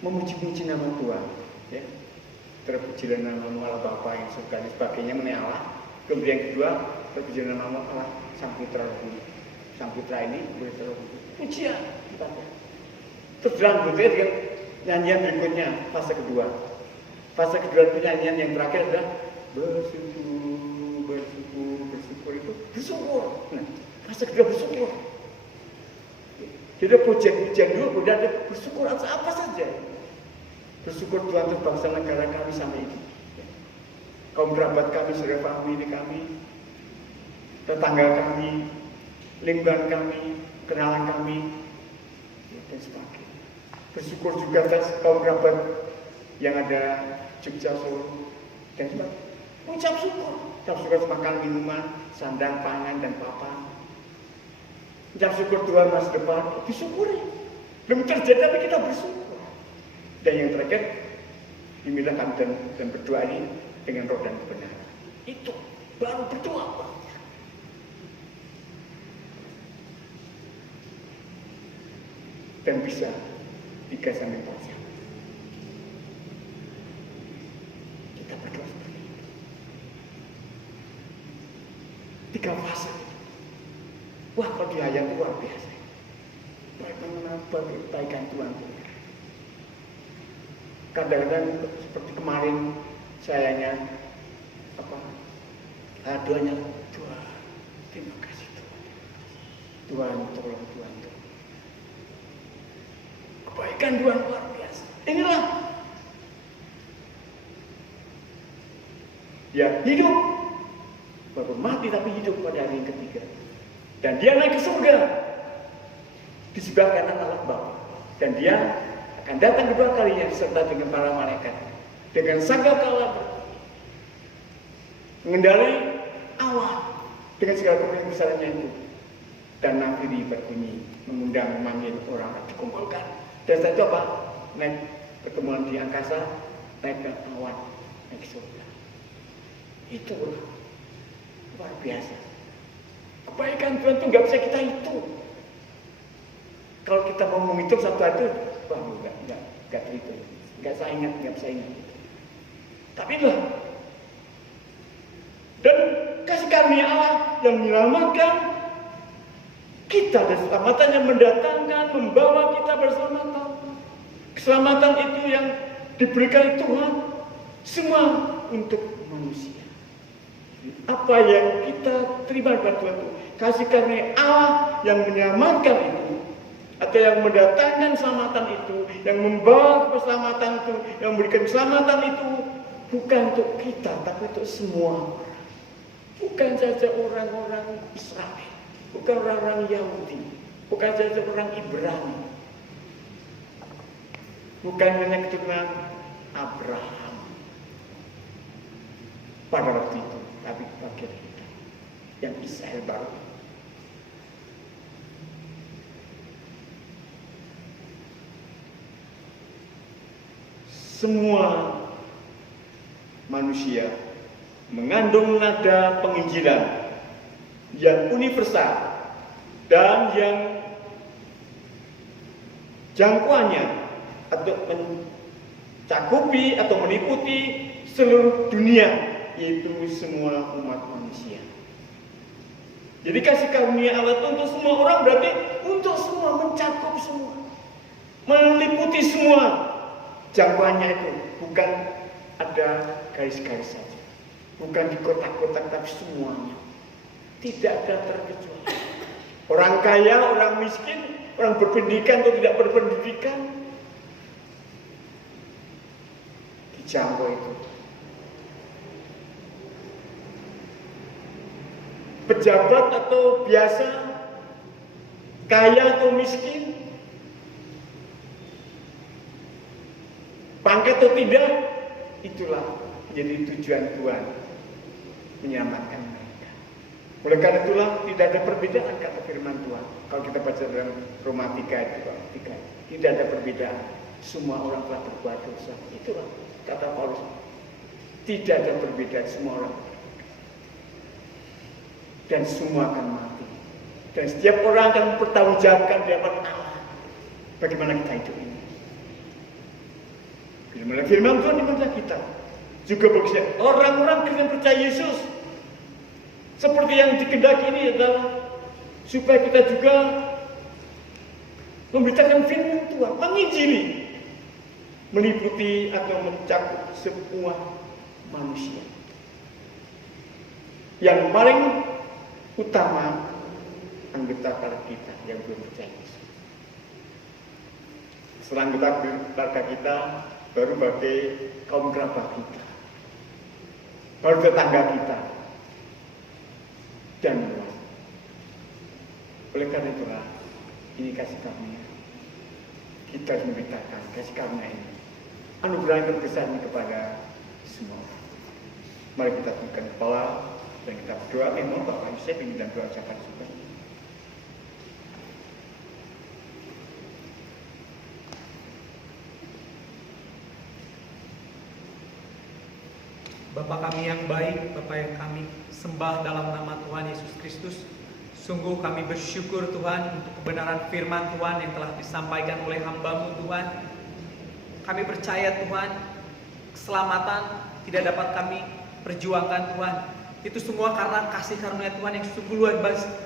memuji-muji nama Tuhan. Ya. Terpujilah nama Allah Bapa yang surga dan sebagainya mengenai Allah. Kemudian yang kedua, terpujilah nama Allah Sang Putra Roh. Sang Putra ini berita Roh. Pujian. Terus dilanjutkan dengan nyanyian berikutnya, fase kedua. Fase kedua itu nyanyian yang terakhir adalah bersungguh bersyukur itu bersyukur. Nah, masa kita bersyukur. Kita pujian dulu, udah ada bersyukur atas apa saja. Bersyukur Tuhan untuk bangsa negara kami sampai ini. Kaum kerabat kami, saudara famili kami, tetangga kami, lingkungan kami, kenalan kami, dan sebagainya. Bersyukur juga atas kaum kerabat yang ada Jogja, Solo, dan sebagainya. Ucap syukur. Ucap syukur makan, minuman, sandang, pangan, dan papan. Ucap syukur Tuhan masa depan, disyukuri. Belum terjadi tapi kita bersyukur. Dan yang terakhir, inilah kami dan berdoa ini dengan roh dan kebenaran. Itu baru berdoa. Dan bisa 3 sampai 4 jam. Kita berdoa seperti itu. 3 fase. Wah, kalau di ayat luar biasa. Bagaimana kebaikan Tuhan. Kadang-kadang seperti kemarin sayanya doanya Tuhan, terima kasih Tuhan, tolong Tuhan. Kebaikan Tuhan luar biasa. Inilah dia hidup, baru mati tapi hidup pada hari yang ketiga. Dan dia naik ke surga di sebelah kanan Allah Bapa. Dan dia akan datang kedua kalinya serta dengan para malaikat dengan sangkakala mengendali awan dengan segala kebesarannya itu. Dan nafiri berbunyi mengundang memanggil orang dikumpulkan. Dan setelah itu apa? Naik pertemuan di angkasa, naik ke awan, naik ke surga. Itu luar biasa. Kebaikan Tuhan itu nggak bisa kita hitung. Kalau kita mau menghitung satu itu, wah nggak terhitung, nggak saya ingat, nggak bisa ingat. Tapi itulah. Dan kasih karunia Allah yang menyelamatkan kita dan keselamatan yang mendatangkan, membawa kita berselamatan. Keselamatan itu yang diberikan Tuhan semua untuk manusia. Apa yang kita terima dari Tuhan itu kasih karunia Allah yang menyelamatkan itu, atau yang mendatangkan keselamatan itu, yang membawa keselamatan itu, yang memberikan keselamatan itu bukan untuk kita, tapi untuk semua orang. Bukan saja orang-orang Israel, bukan orang-orang Yahudi, bukan saja orang Ibrani, bukan hanya keturunan Abraham pada waktu itu, tapi bagi kita yang Israel baru. Semua manusia mengandung nada penginjilan yang universal dan yang jangkauannya atau mencakupi atau meliputi seluruh dunia, yaitu semua umat manusia. Jadi kasih karunia Allah itu untuk semua orang, berarti untuk semua, mencakup semua, meliputi semua. Jangkauannya itu bukan ada garis-garis saja, bukan di kotak-kotak, tapi semuanya. Tidak ada terkecuali. Orang kaya, orang miskin, orang berpendidikan atau tidak berpendidikan, dijangkau itu. Pejabat atau biasa, kaya atau miskin, pangkat atau tidak, itulah menjadi tujuan Tuhan menyelamatkan mereka. Oleh karena itulah tidak ada perbedaan kata firman Tuhan. Kalau kita baca dalam Roma 3 itu, tidak ada perbedaan. Semua orang telah berbuat dosa. Itulah kata Paulus. Tidak ada perbedaan, semua orang. Dan semua akan mati. Dan setiap orang akan mempertanggungjawabkan di hadapan Allah bagaimana kita hidup ini. Firman Tuhan dimana kita juga bagi orang-orang yang percaya Yesus seperti yang dikehendaki ini adalah supaya kita juga memberitakan firman Tuhan, menginjili, meliputi atau mencakup semua manusia. Yang paling utama anggota keluarga kita yang belum percaya Yesus. Setelah anggota keluarga kita, baru bagai kaum kerabat kita, baru tetangga kita, dan luas. Oleh karena itulah, ini kasih karunia. Kita harus memberitakan kasih karunia ini, anugerah yang terbesar ini kepada semua. Mari kita tundukkan kepala dan kita berdoa. Memang Bapak Yusef ingin dan doa ucapan juga. Bapa kami yang baik, Bapa yang kami sembah dalam nama Tuhan Yesus Kristus. Sungguh kami bersyukur Tuhan untuk kebenaran firman Tuhan yang telah disampaikan oleh hamba-Mu Tuhan. Kami percaya Tuhan, keselamatan tidak dapat kami perjuangkan Tuhan. Itu semua karena kasih karunia Tuhan yang sungguh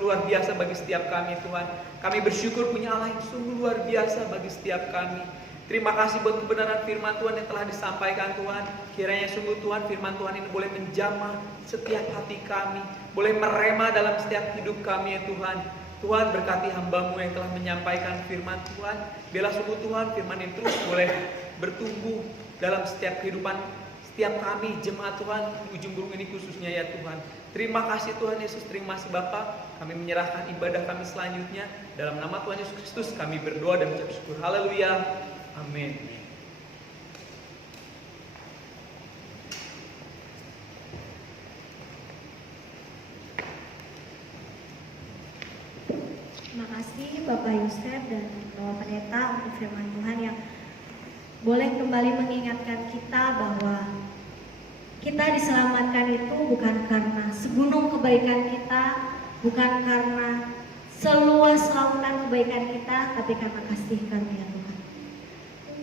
luar biasa bagi setiap kami Tuhan. Kami bersyukur punya Allah yang sungguh luar biasa bagi setiap kami. Terima kasih buat kebenaran firman Tuhan yang telah disampaikan Tuhan. Kiranya sungguh Tuhan firman Tuhan ini boleh menjamah setiap hati kami, boleh merema dalam setiap hidup kami ya Tuhan. Tuhan berkati hamba-Mu yang telah menyampaikan firman Tuhan. Biarlah sungguh Tuhan firman ini terus boleh bertumbuh dalam setiap kehidupan setiap kami jemaat Tuhan di ujung burung ini khususnya ya Tuhan. Terima kasih Tuhan Yesus, terima kasih Bapa. Kami menyerahkan ibadah kami selanjutnya dalam nama Tuhan Yesus Kristus. Kami berdoa dan mengucap syukur. Haleluya. Amin. Terima kasih Bapak Yusef dan Bapak Pendeta untuk firman Tuhan yang boleh kembali mengingatkan kita bahwa kita diselamatkan itu bukan karena segunung kebaikan kita, bukan karena seluas lautan kebaikan kita, tapi karena kasih karunia Tuhan.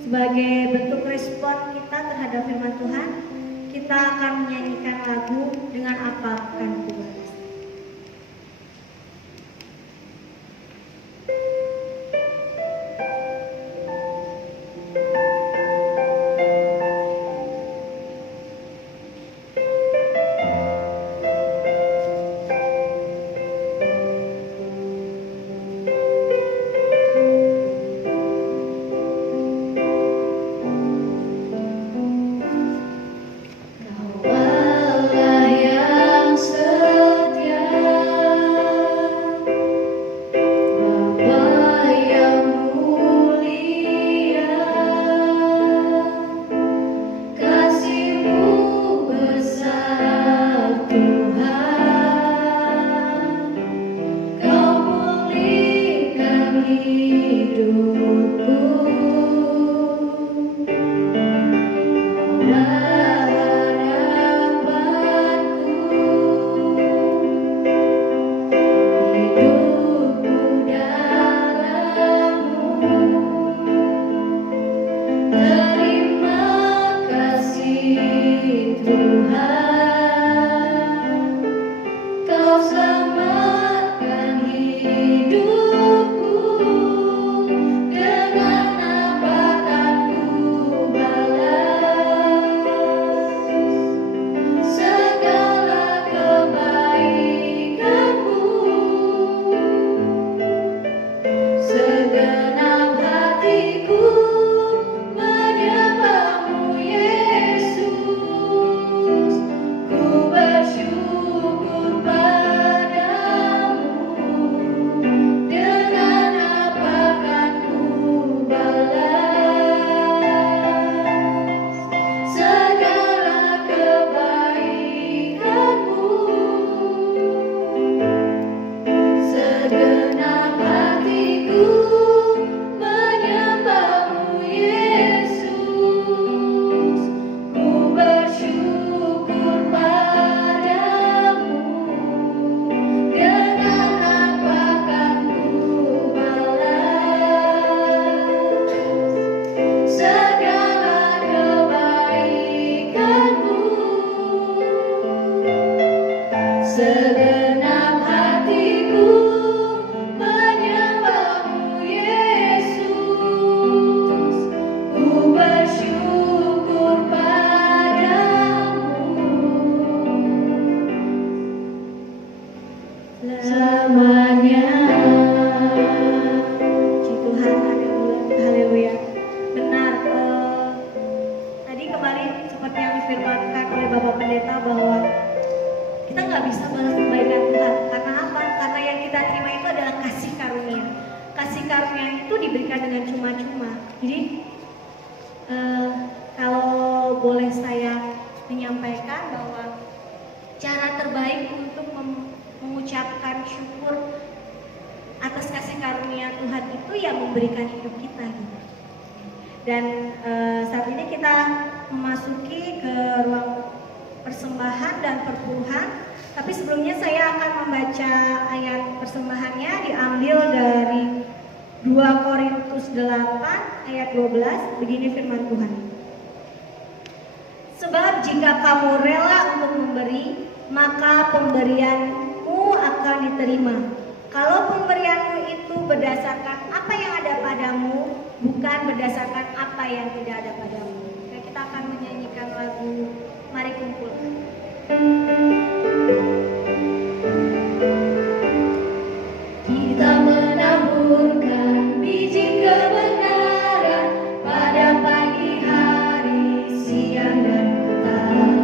Sebagai bentuk respon kita terhadap firman Tuhan, kita akan menyanyikan lagu dengan apa akan kubalas. Kau selamatkan hidupku. bisa balas kebaikan Tuhan. Karena apa? Karena yang kita terima itu adalah kasih karunia. Kasih karunia itu diberikan dengan cuma-cuma. Jadi kalau boleh saya menyampaikan bahwa cara terbaik untuk mengucapkan syukur atas kasih karunia Tuhan itu ya memberikan hidup kita gitu. Dan saat ini kita memasuki ke ruang persembahan dan perpuluhan. Tapi sebelumnya saya akan membaca ayat persembahannya diambil dari 2 Korintus 8 ayat 12. Begini firman Tuhan. Sebab jika kamu rela untuk memberi, maka pemberianmu akan diterima. Kalau pemberianmu itu berdasarkan apa yang ada padamu, bukan berdasarkan apa yang tidak ada padamu. Nah, kita akan menyanyikan lagu Mari Kumpul. Kita menaburkan biji kebenaran pada pagi hari, siang dan petang.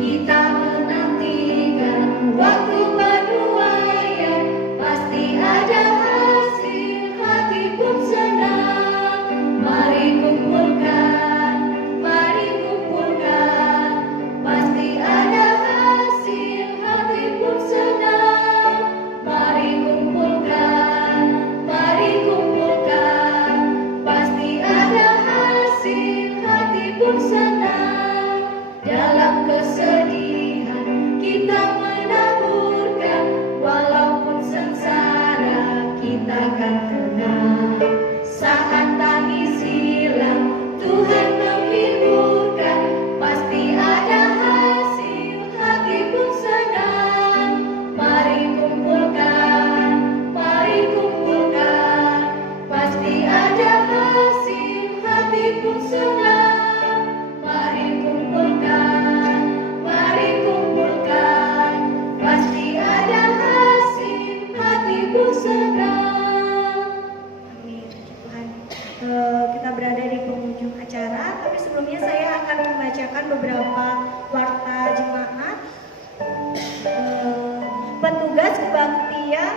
Kita menantikan waktu penuaian, pasti ada hasil, hati pun senang. Mari kumpulkan, pasti ada hasil, hati pun senang. Mari kumpulkan, pasti ada hasil, hati pun senang. Dalam kesedihan kita menaburkan, walaupun sengsara kita akan tenang. Saat tangis hilang, Tuhan menghiburkan, pasti ada hasil, hati pun senang. Mari kumpulkan, pasti ada hasil, hati pun senang. Mari kumpulkan, pasti ada hasil, hati pun senang. Amin, Tuhan. Kita berada di penghujung acara, tapi sebelumnya saya akan membacakan beberapa warta jemaat. Petugas kebaktian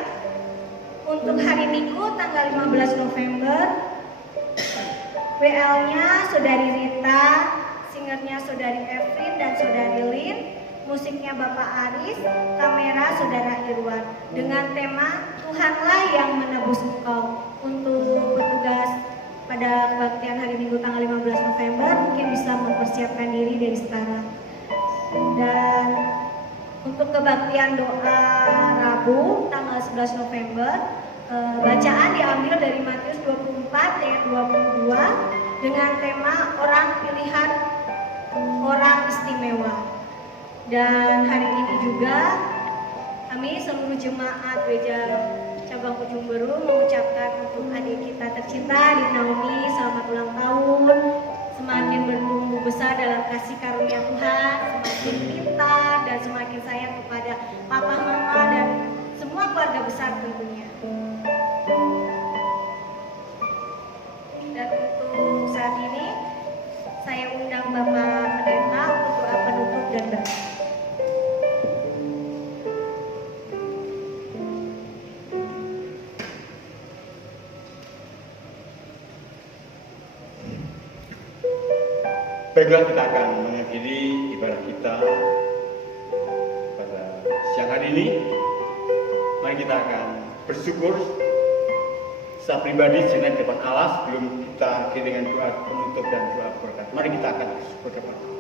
untuk hari Minggu tanggal 15 November, WL-nya Saudari Rita, singernya Saudari Evrin dan Saudari Lin, musiknya Bapak Aris, kamera Saudara Irwan, dengan tema Tuhanlah yang menebus engkau. Untuk petugas pada kebaktian hari Minggu tanggal 15 November mungkin bisa mempersiapkan diri dari sekarang. Dan untuk kebaktian doa Rabu tanggal 11 November, bacaan diambil dari Matius 24 ayat 22 dengan tema orang pilihan orang istimewa. Dan hari ini juga kami seluruh jemaat gereja cabang Ujung Berung mengucapkan untuk adik kita tercinta di Naomi selamat ulang tahun, semakin bertumbuh besar dalam kasih karunia Tuhan, semakin pintar dan semakin sayang kepada papa mama dan semua keluarga besar tentunya. Dan untuk saat ini saya undang Bapak Pendeta untuk doa penutup dan berkah. Baiklah, kita akan mengakhiri ibadah kita pada siang hari ini. Mari kita akan bersyukur secara pribadi sejenak depan Allah sebelum kita akhiri dengan doa penutup dan doa berkat. Mari kita akan bersyukur depan Allah.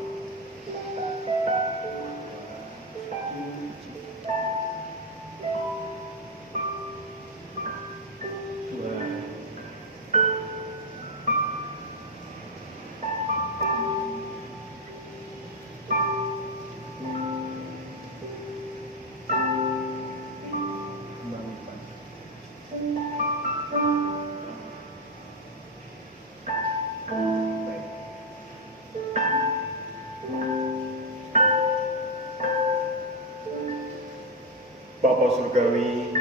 Bapa surgawi,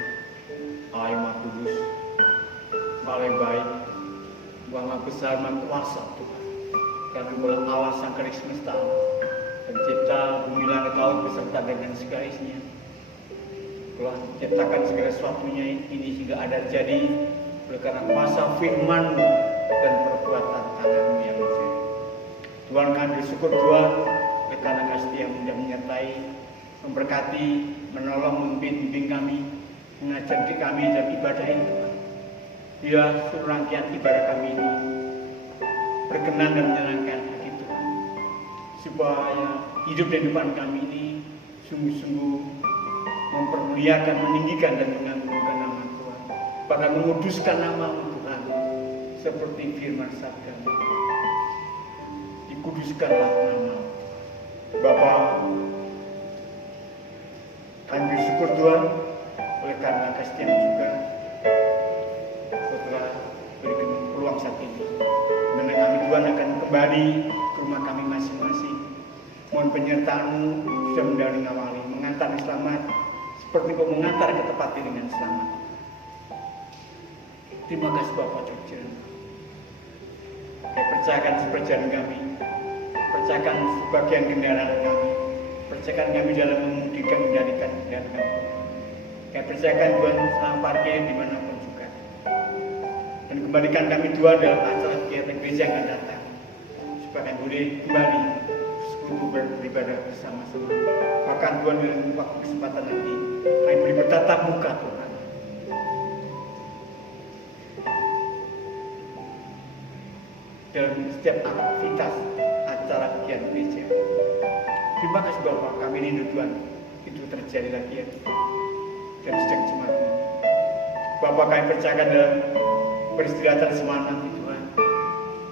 Allah yang Maha Kudus, Allah yang baik, Tuhan Maha Besar, Maha Kuasa Tuhan. Karena Engkau Allah Sang Karik Semesta, pencipta bumi langit laut beserta dengan segala isinya. telah menciptakan segala sesuatunya ini sehingga ada jadi oleh karena kuasa firman dan perbuatan tangan-Mu yang menjadi. Tuhan, kami bersyukur Tuhan oleh karena kasih yang sudah menyertai, memberkati, menolong, membimbing kami, mengajari kami dalam ibadah ini Tuhan. Biar seluruh rangkaian ibadah kami ini berkenan dan menyenangkan hati Tuhan, supaya hidup dan depan kami ini sungguh-sungguh mempermuliakan, meninggikan dan mengagungkan nama Tuhan, bahkan menguduskan nama-Mu Tuhan, seperti firman sabda, dikuduskanlah nama Bapa. Kami bersyukur Tuhan oleh karena kasih juga setelah berikan peluang saat ini, karena kami Tuhan akan kembali ke rumah kami masing-masing. Mohon penyertaan-Mu sudah mendahului ngawali, mengantar selamat seperti Kau mengantar ke tempat ini dengan selamat. Terima kasih Bapak Jogja. Kau percayakan seperjalanan kami, percayakan sebagian kendaraan kami, percayakan kami dalam mengemudikan mengendalikan kendaraan kami. Kau percayakan Tuhan selama parkir dimanapun juga. Dan kembalikan kami Tuhan dalam acara kegiatan gereja yang akan datang, supaya kami boleh kembali sekutu beribadah bersama-sama. Bahkan Tuhan dalam waktu kesempatan nanti kami boleh bertatap muka Tuhan. Dalam setiap aktivitas acara kegiatan gereja. Terima kasih Bapak, kami rindu Tuhan itu terjadi lagi ya dalam sejak jemaat ini. Bapak, kami percayakan dalam peristirahatan semalam Tuhan.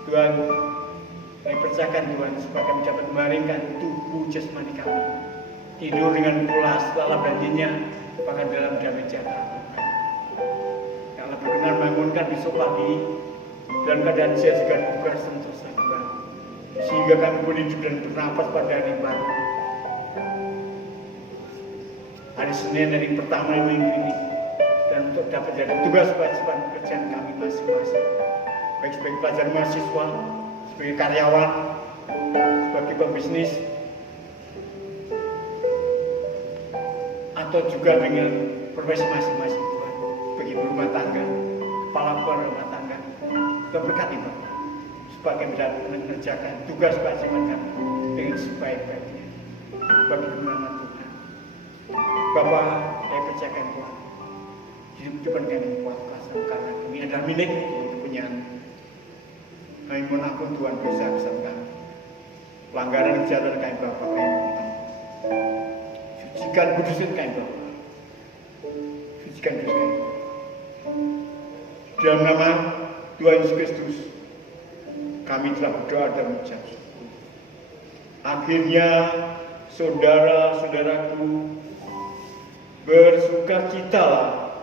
Tuhan, kami percayakan Tuhan supaya kami dapat membaringkan tubuh jasmani kami, tidur dengan pulas, lalap dan nyenyak, bahkan dalam damai sejahtera. Yang Allah berkenan bangunkan besok pagi dalam keadaan sehat segar bugar sentosa kembali, sehingga kami boleh hidup dan bernapas pada hari baru, hari Senin, hari pertama minggu ini, dan untuk dapat jadi tugas kewajiban pekerjaan kami masing-masing, baik sebagai pelajar mahasiswa, sebagai karyawan, sebagai pembisnis, atau juga dengan profesi masing-masing Tuhan, bagi rumah tangga, kepala rumah tangga. Tuhan berkati Bapak, supaya kami dapat mengerjakan tugas kewajiban kami dengan sebaik-baiknya bagi kemenangan Tuhan. Bapak, saya percayakan Tuhan, hidup kami kuat kuasa karena kami adalah milik kepunyaan. Kami mohon ampun Tuhan dosa-dosa kami, pelanggaran kejahatan kami Bapak, kami mohon ampun. Sucikan kudusin kami Bapak, sucikan kudus kami. Dalam nama Tuhan Yesus Kristus, kami telah berdoa dan mengucap syukur. Akhirnya, saudara-saudaraku, bersukacitalah,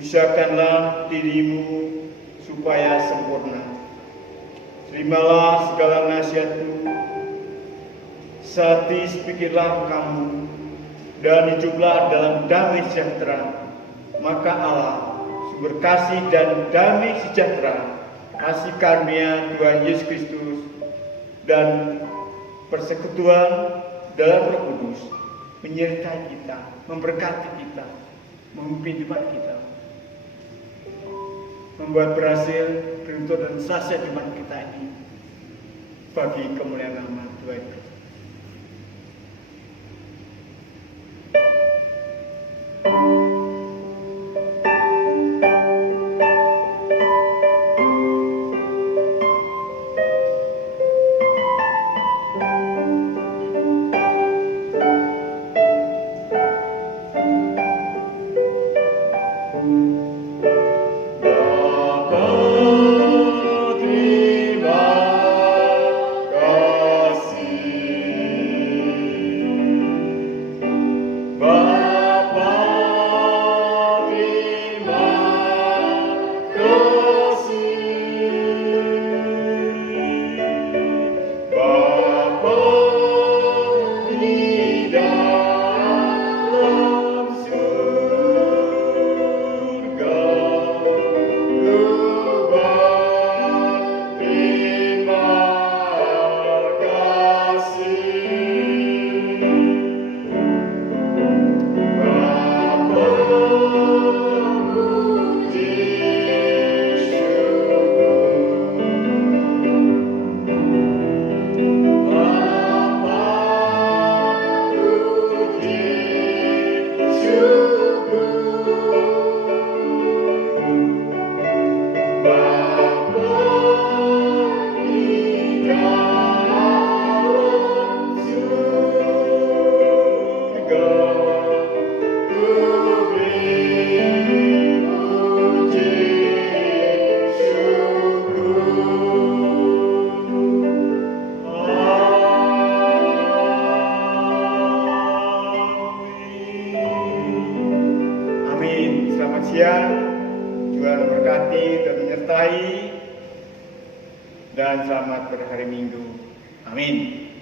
usahakanlah dirimu supaya sempurna. Terimalah segala nasihatku, satis pikirlah kamu, dan hiduplah dalam damai sejahtera. Maka Allah, sumber kasih dan damai sejahtera, kasih karunia Tuhan Yesus Kristus, dan persekutuan dalam Roh Kudus menyertai kita, memberkati kita, memimpin hidup kita, membuat berhasil, beruntung dan sukses iman kita ini bagi kemuliaan nama Tuhan Yesus. siang. Tuhan berkati dan menyertai. Dan selamat berhari Minggu. Amin.